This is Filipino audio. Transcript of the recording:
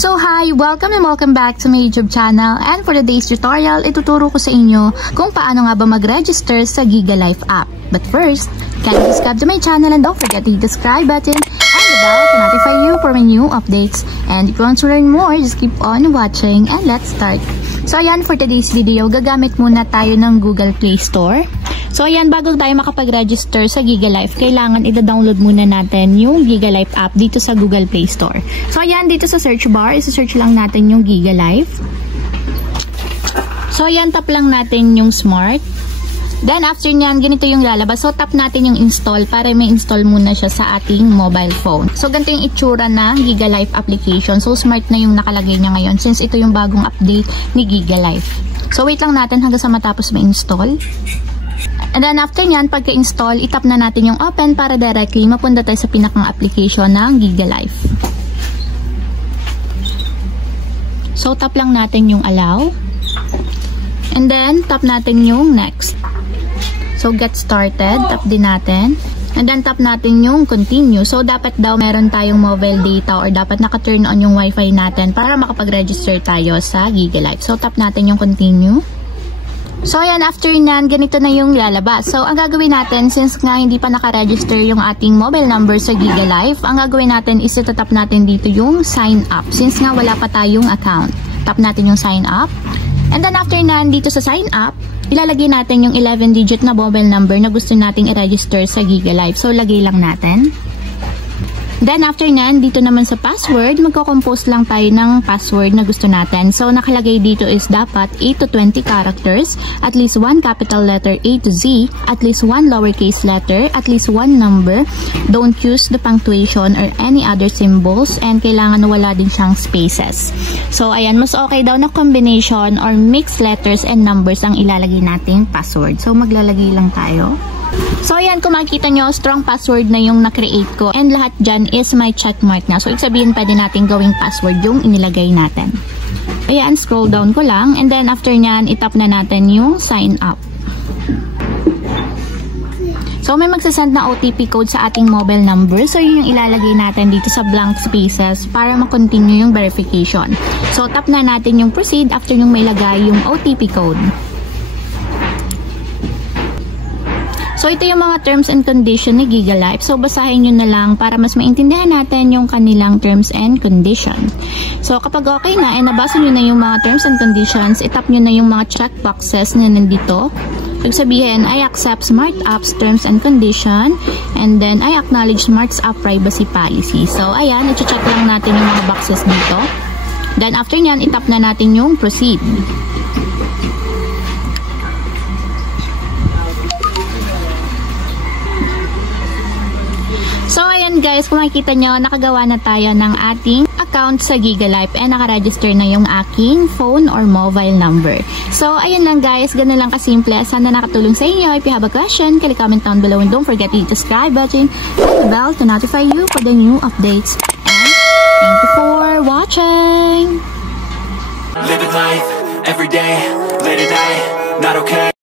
So hi! Welcome and welcome back to my YouTube channel, and for today's tutorial, ituturo ko sa inyo kung paano nga ba mag-register sa GigaLife app. But first, kindly subscribe to my channel and don't forget to hit the subscribe button and the bell to notify you for my new updates. And if you want to learn more, just keep on watching and let's start. So ayan, for today's video, gagamit muna tayo ng Google Play Store. So ayan, bago tayo makapag-register sa GigaLife, kailangan ida-download muna natin yung GigaLife app dito sa Google Play Store. So ayan, dito sa search bar, isa-search lang natin yung GigaLife. So ayan, tap lang natin yung Smart. Then after nyan, ganito yung lalabas. So tap natin yung install para may install muna siya sa ating mobile phone. So ganito yung itsura na GigaLife application. So smart na yung nakalagay niya ngayon since ito yung bagong update ni GigaLife. So wait lang natin hanggang sa matapos ma-install. And then after nyan, pagka-install, itap na natin yung open para directly mapunta tayo sa pinakang application ng GigaLife. So tap lang natin yung allow. And then tap natin yung next. So get started, tap din natin. And then tap natin yung continue. So dapat daw meron tayong mobile data or dapat naka-turn on yung wifi natin para makapag-register tayo sa GigaLife. So tap natin yung continue. So ayan, after nyan, ganito na yung lalabas. So ang gagawin natin, since nga hindi pa naka-register yung ating mobile number sa GigaLife, ang gagawin natin is itatap natin dito yung sign up. Since nga wala pa tayong account, tap natin yung sign up. And then after nyan, dito sa sign up, ilalagay natin yung 11-digit na mobile number na gusto nating i-register sa GigaLife. So lagay lang natin. Then after nyan, dito naman sa password, magko-compose lang tayo ng password na gusto natin. So nakalagay dito is dapat 8 to 20 characters, at least 1 capital letter A to Z, at least 1 lowercase letter, at least 1 number. Don't use the punctuation or any other symbols, and kailangan wala din siyang spaces. So ayan, mas okay daw na combination or mixed letters and numbers ang ilalagay nating password. So maglalagay lang tayo. So ayan, kung makikita nyo, strong password na yung na-create ko, and lahat dyan is may checkmark na. So ibig sabihin pwede natin gawing password yung inilagay natin. Ayan, scroll down ko lang, and then after nyan, itap na natin yung sign up. So may magsasend na OTP code sa ating mobile number. So yun yung ilalagay natin dito sa blank spaces para makontinue yung verification. So tap na natin yung proceed after yung may lagay yung OTP code. So ito yung mga terms and condition ni GigaLife. So basahin nyo na lang para mas maintindihan natin yung kanilang terms and condition. So kapag okay na, nabasa nyo na yung mga terms and conditions, itap nyo na yung mga checkboxes na nandito. Ibig sabihin, I accept Smart App's terms and condition, and then I acknowledge Smart App privacy policy. So ayan, i-check lang natin yung mga boxes dito. Then after nyan, itap na natin yung proceed. So ayan guys, kung makikita nyo, nakagawa na tayo ng ating account sa GigaLife and nakaregister na yung aking phone or mobile number. So ayan lang guys, ganun lang kasimple. Sana nakatulong sa inyo. If you have a question, kindly comment down below and don't forget to hit the subscribe button and the bell to notify you for the new updates. And thank you for watching! Living life, every day, late at night, not okay.